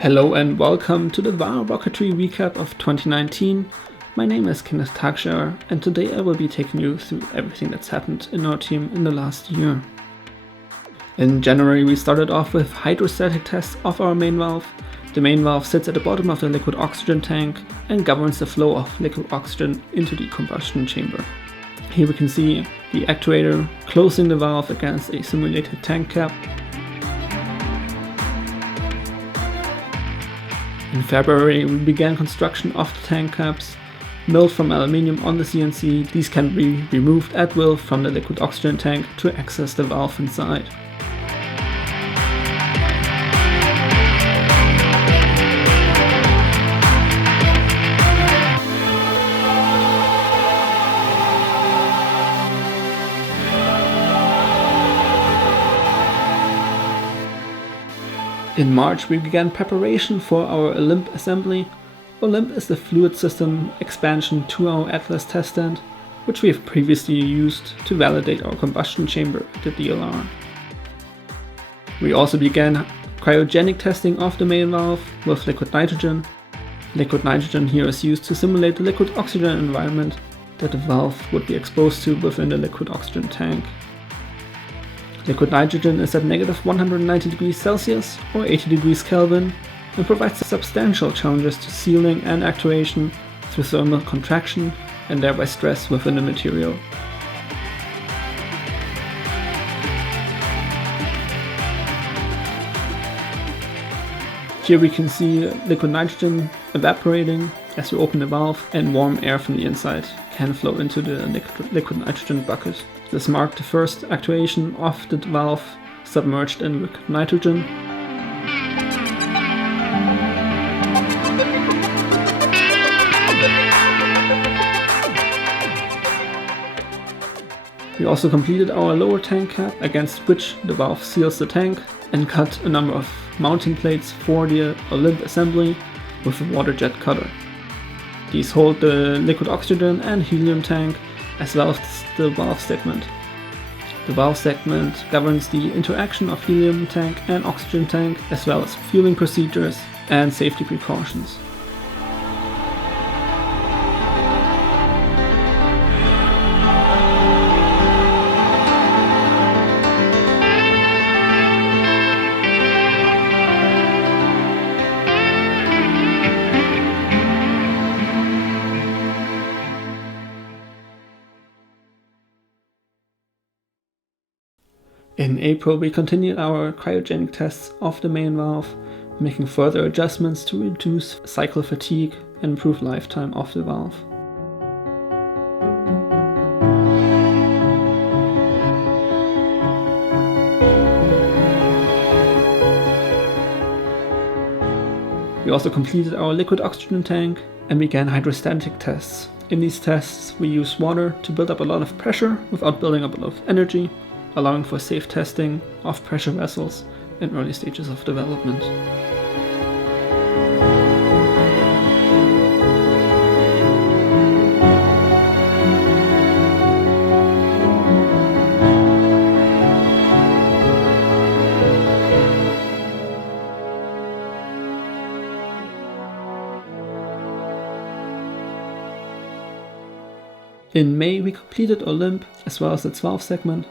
Hello and welcome to the WARR rocketry recap of 2019. My name is Kenneth Tagshar and today I will be taking you through everything that's happened in our team in the last year. In January we started off with hydrostatic tests of our main valve. The main valve sits at the bottom of the liquid oxygen tank and governs the flow of liquid oxygen into the combustion chamber. Here we can see the actuator closing the valve against a simulated tank cap. In February we began construction of the tank caps. Milled from aluminium on the CNC, these can be removed at will from the liquid oxygen tank to access the valve inside. In March we began preparation for our Olymp assembly. Olymp is the fluid system expansion to our Atlas test stand, which we have previously used to validate our combustion chamber at the DLR. We also began cryogenic testing of the main valve with liquid nitrogen. Liquid nitrogen here is used to simulate the liquid oxygen environment that the valve would be exposed to within the liquid oxygen tank. Liquid nitrogen is at negative 190 degrees Celsius or 80 degrees Kelvin and provides substantial challenges to sealing and actuation through thermal contraction and thereby stress within the material. Here we can see liquid nitrogen evaporating as we open the valve, and warm air from the inside can flow into the liquid nitrogen bucket. This marked the first actuation of the valve submerged in liquid nitrogen. We also completed our lower tank cap, against which the valve seals the tank, and cut a number of mounting plates for the Olymp assembly with a water jet cutter. These hold the liquid oxygen and helium tank as well as the valve segment. The valve segment governs the interaction of helium tank and oxygen tank as well as fueling procedures and safety precautions. In April we continued our cryogenic tests of the main valve, making further adjustments to reduce cycle fatigue and improve lifetime of the valve. We also completed our liquid oxygen tank and began hydrostatic tests. In these tests we use water to build up a lot of pressure without building up a lot of energy, allowing for safe testing of pressure vessels in early stages of development. In May we completed Olymp as well as its valve segment.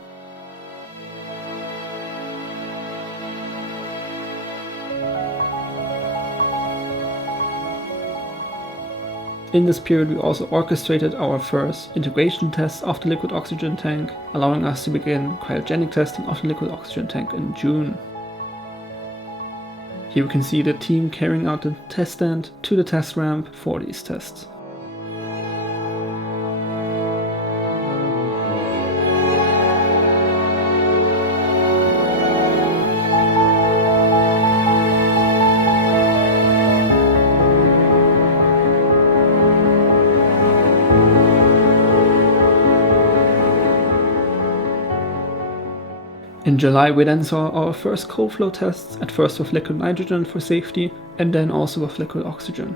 In this period we also orchestrated our first integration tests of the liquid oxygen tank, allowing us to begin cryogenic testing of the liquid oxygen tank in June. Here we can see the team carrying out the test stand to the test ramp for these tests. In July we then saw our first cold flow tests, at first with liquid nitrogen for safety and then also with liquid oxygen.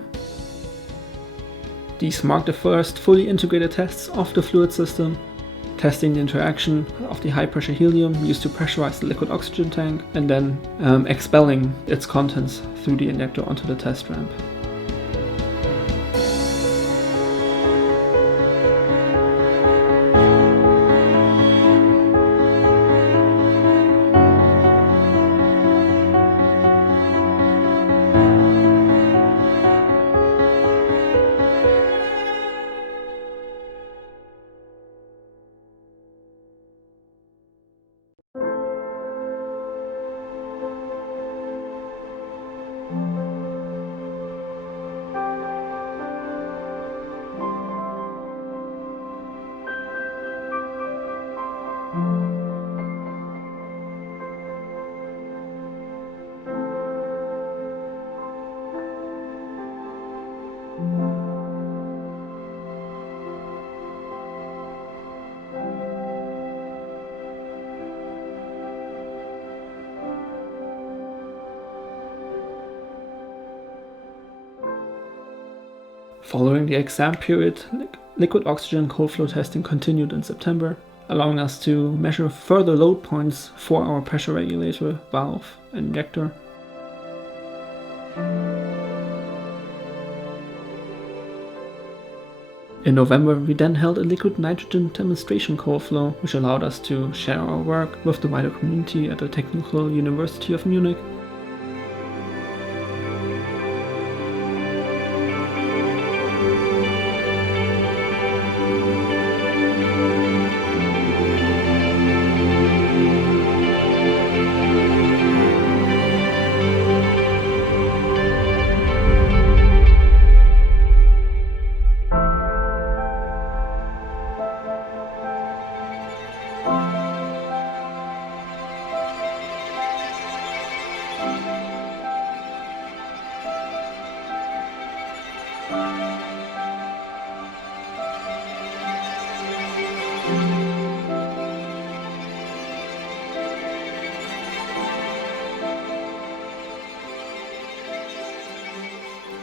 These marked the first fully integrated tests of the fluid system testing the interaction of the high pressure helium used to pressurize the liquid oxygen tank, and then expelling its contents through the injector onto the test ramp. Following the exam period, liquid oxygen cold flow testing continued in September, allowing us to measure further load points for our pressure regulator, valve, and injector. In November, we then held a liquid nitrogen demonstration cold flow, which allowed us to share our work with the wider community at the Technical University of Munich.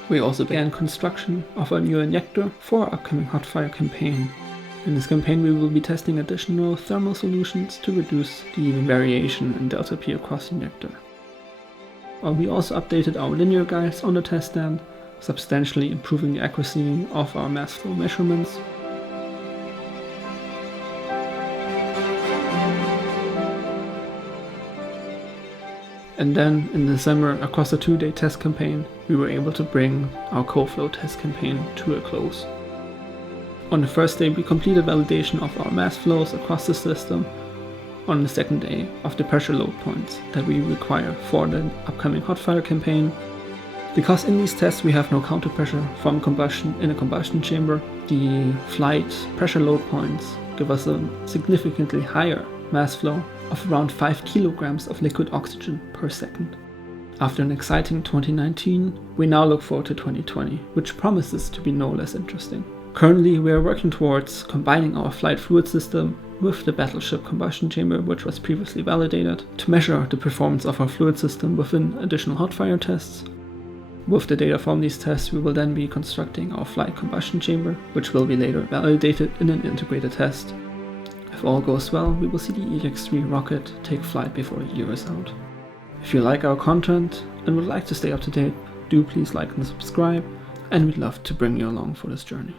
We also began construction of a new injector for our upcoming hot fire campaign. In this campaign we will be testing additional thermal solutions to reduce the variation in delta P across the injector. We also updated our linear guides on the test stand, substantially improving the accuracy of our mass flow measurements. And then in December, across a 2-day test campaign, we were able to bring our cold flow test campaign to a close. On the first day, we completed validation of our mass flows across the system. On the second day, of the pressure load points that we require for the upcoming hot fire campaign. Because in these tests we have no counter pressure from combustion in a combustion chamber, the flight pressure load points give us a significantly higher mass flow of around 5 kilograms of liquid oxygen per second. After an exciting 2019, we now look forward to 2020, which promises to be no less interesting. Currently, we are working towards combining our flight fluid system with the battleship combustion chamber, which was previously validated, to measure the performance of our fluid system within additional hot fire tests. With the data from these tests, we will then be constructing our flight combustion chamber, which will be later validated in an integrated test. If all goes well, we will see the EX3 rocket take flight before the year is out. If you like our content and would like to stay up to date, do please like and subscribe, and we'd love to bring you along for this journey.